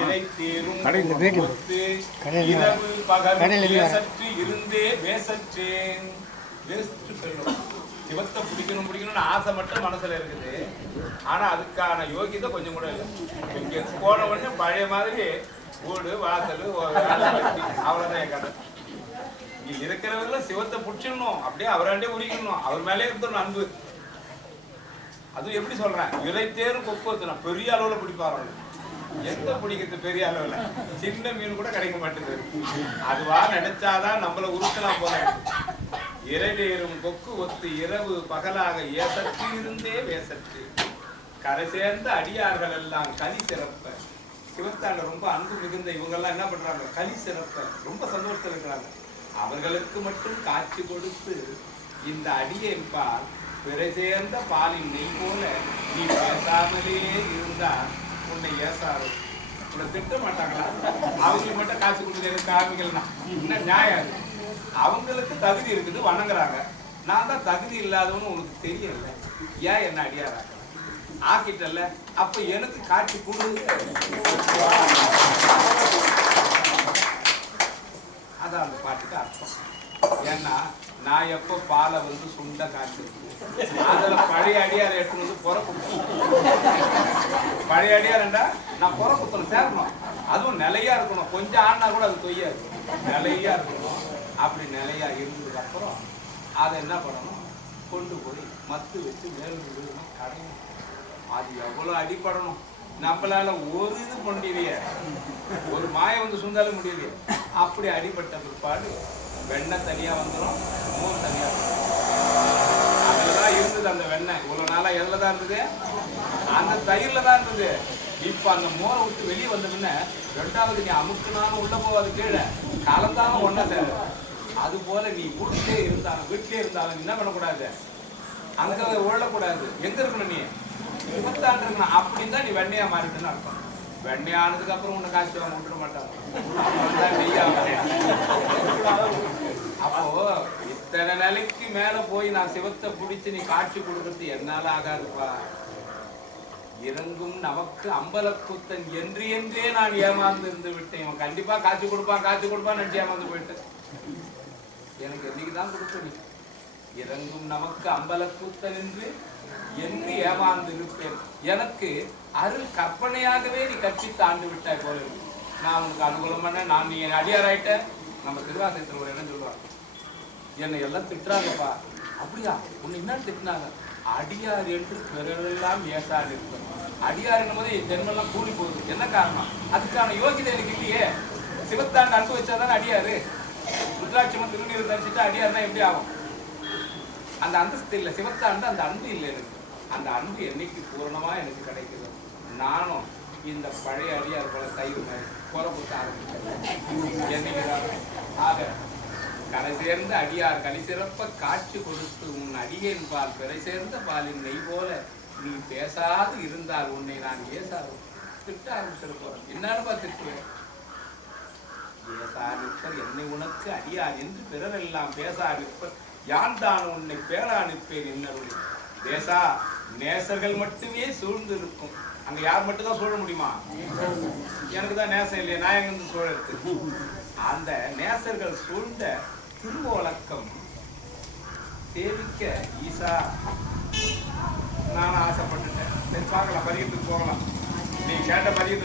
இறை தேரும் இரவு பகல் கடையில் இருந்து வேஸ்ட் சொல்லும். சிவத்தை பிடிக்கணும் பிடிக்கணும்னு ஆசை மட்டும் மனசுல இருக்குது. ஆனா அதுக்கான யோகியதை கொஞ்சம் கூட இல்லை. இங்க போன உடனே பழைய மாதிரி வீடு வாசல் அவ்வளவுதான் என் கதை. இங்க இருக்கிறவர்கள் சிவத்தை பிடிச்சிடணும். அப்படியே அவராண்டே உரிக்கணும் அவர் மேலே இருந்தணும் அன்பு. அதுவும் எப்படி சொல்றேன்? இறைத்தேரும் கொக்கு பெரிய அளவுல பிடிப்பாரு எந்த பிடிக்கிறது பெரிய அளவுல? சின்ன மீன் கூட கிடைக்க மாட்டேங்குது. அதுவா நினைச்சாதான் நம்மள உருக்கலாம் போல இறைதேரும் கொக்கு ஒத்து இரவு பகலாக ஏசற்று இருந்தே வேசற்று. கரை சேர்ந்த அடியார்கள் எல்லாம் களி சிறப்ப. சிவத்தாண்ட ரொம்ப அன்பு மிகுந்த இவங்கெல்லாம் என்ன பண்றாங்க? களி சிறப்ப. ரொம்ப சந்தோஷத்தில் இருக்கிறாங்க. அவர்களுக்கு மட்டும் காட்சி கொடுத்து இந்த அடியேன் பால் சேர்ந்த பாலின் நெய் போல நீ பேசாமலே இருந்தா உன்னை ஏசாரு. உன்னை திட்ட மாட்டாங்களா? அவங்களுக்கு மட்டும் காசு கொடுக்குறது எனக்கு காமிக்கலனா என்ன நியாயம் அது? அவங்களுக்கு தகுதி இருக்குது வணங்குறாங்க. நான் தான் தகுதி இல்லாதவன்னு உனக்கு தெரியல. ஏன் என்ன அடியாராங்க ஆக்கிட்டல அப்ப எனக்கு காட்சி கொடு அதான் அந்த பாட்டுக்கு அர்த்தம் ஏன்னா நான் எப்போ பாலை வந்து சுண்ட காய்ச்சி. அதுல பழைய அடியார் எடுத்துன்னு வந்து புற குத்தணும் பழைய அடியார்டா நான் புற குத்தணும் சேரணும். அதுவும் நிலையா இருக்கணும். கொஞ்சம் ஆடினா கூட அது தொய்யாது. நிலையா இருக்கணும். அப்படி நிலையா இருந்ததுக்கு அப்புறம் அதை என்ன பண்ணணும்? கொண்டு போய் மத்து வச்சு மேலும் விழுகணும் கடையணும் அது எவ்வளவு அடிபடணும்? நம்மளால ஒரு இது முடியலையே. ஒரு மாயம் வந்து சுந்தாலும் முடியலையே. அப்படி அடிபட்ட பிற்பாடு வெண்ணெய் தனியா வந்துடும் மோர் தனியா அதில் தான் இருந்தது அந்த வெண்ணெய் இவ்வளவு நாளா எதில் தான் இருந்தது? அந்த தயிரில் தான் இருந்தது. இப்ப அந்த மோரை விட்டு வெளியே வந்த பின்ன ரெண்டாவது நீ அமுக்குனாலும் உள்ள போகாது கீழே. கலந்தாலும் ஒண்ணா சேரும் அது போல நீ வீட்டிலே இருந்தாலும் வீட்டிலே இருந்தாலும் என்ன பண்ணக்கூடாது? அங்க விழக்கூடாது எங்க இருக்கணும் நீ? முகத்தான் இருக்கணும். அப்படின்னு தான் நீ வெண்ணையாக மாறிட்டுன்னு அர்த்தம். வெண்ணையானதுக்கு அப்புறம் உன்னை காசு வாங்க விட்டுற மாட்டாங்க அப்போ இத்தனை நிலைக்கு மேல போய் நான் சிவத்தை பிடிச்சு நீ காட்சி கொடுக்கறது என்னால ஆகாதுப்பா. இறங்கும் நமக்கு அம்பலக்குத்தன் என்று என்றே நான் ஏமாந்து இருந்து விட்டேன். இவன் கண்டிப்பா காட்சி கொடுப்பான் காட்சி கொடுப்பான் நினைச்சு ஏமாந்து போயிட்டேன். எனக்கு என்னைக்கு தான் கொடுக்க நீ இறங்கும் நமக்கு அம்பலக்குத்தன் என்று என்று ஏமாந்து இருப்பேன் எனக்கு அருள் கற்பனையாகவே நீ கற்பித்து ஆண்டு விட்டாய் போல இருக்கு. நான் உனக்கு அனுகூலம் பண்ண நான் நீ அடியாராயிட்ட நம்ம திருவாசகத்தில் ஒரு என்ன சொல்லுவாங்க. என்னை எல்லாம் திட்டுறாங்கப்பா. அப்படியா? உன்னை என்ன திட்டினாங்க? அடியார் என்று பிறரெல்லாம் ஏசாது இருக்கும் அடியார் போது என் ஜென்மெல்லாம் கூலி போகுது. என்ன காரணம்? அதுக்கான யோகிதை எனக்கு இல்லையே. சிவத்தாண்டு அன்பு அடியாரு? ருத்ராட்சமன் திருநீர் தரிசிட்டு அடியார்னா எப்படி ஆகும்? அந்த அந்தஸ்து இல்லை. சிவத்தாண்டு அந்த அன்பு இல்லை எனக்கு. அந்த அன்பு என்னைக்கு பூரணமா எனக்கு கிடைக்குதோ? நானும் இந்த பழைய அடியார் போல தயிர் மாதிரி குறை கொடுத்த ஆரம்பிச்சேன் என்னைக்குதான்? ஆக கரை சேர்ந்த அடியார் கனி சிறப்ப காட்சி கொடுத்து உன் அடியேன் பால் பிறை சேர்ந்த பாலின் நெய் போல நீ பேசாது இருந்தால் உன்னை நான் ஏசாது. திட்ட ஆரம்பிச்சிருப்போம் என்னன்னு பார்த்துக்குவேன் ஏசா நிற்பர் என்னை உனக்கு அடியார் என்று பிறரெல்லாம் பேசா நிற்பர் யான் தான் உன்னை பேரா அனுப்பேன் என்னருளி தேசா நேசர்கள் மட்டுமே சூழ்ந்து இருக்கும் அங்க யார் மட்டும் தான் சூழ முடியுமா? எனக்கு தான் நேசம் இல்லையா நான் எங்க இருந்து அந்த நேசர்கள் சூழ்ந்த திருவோலக்கம் சேவிக்க ஈசா நான் ஆசைப்பட்டுட்டேன். சரி பார்க்கலாம் பரியத்துக்கு போகலாம். நீ கேட்ட பரியத்து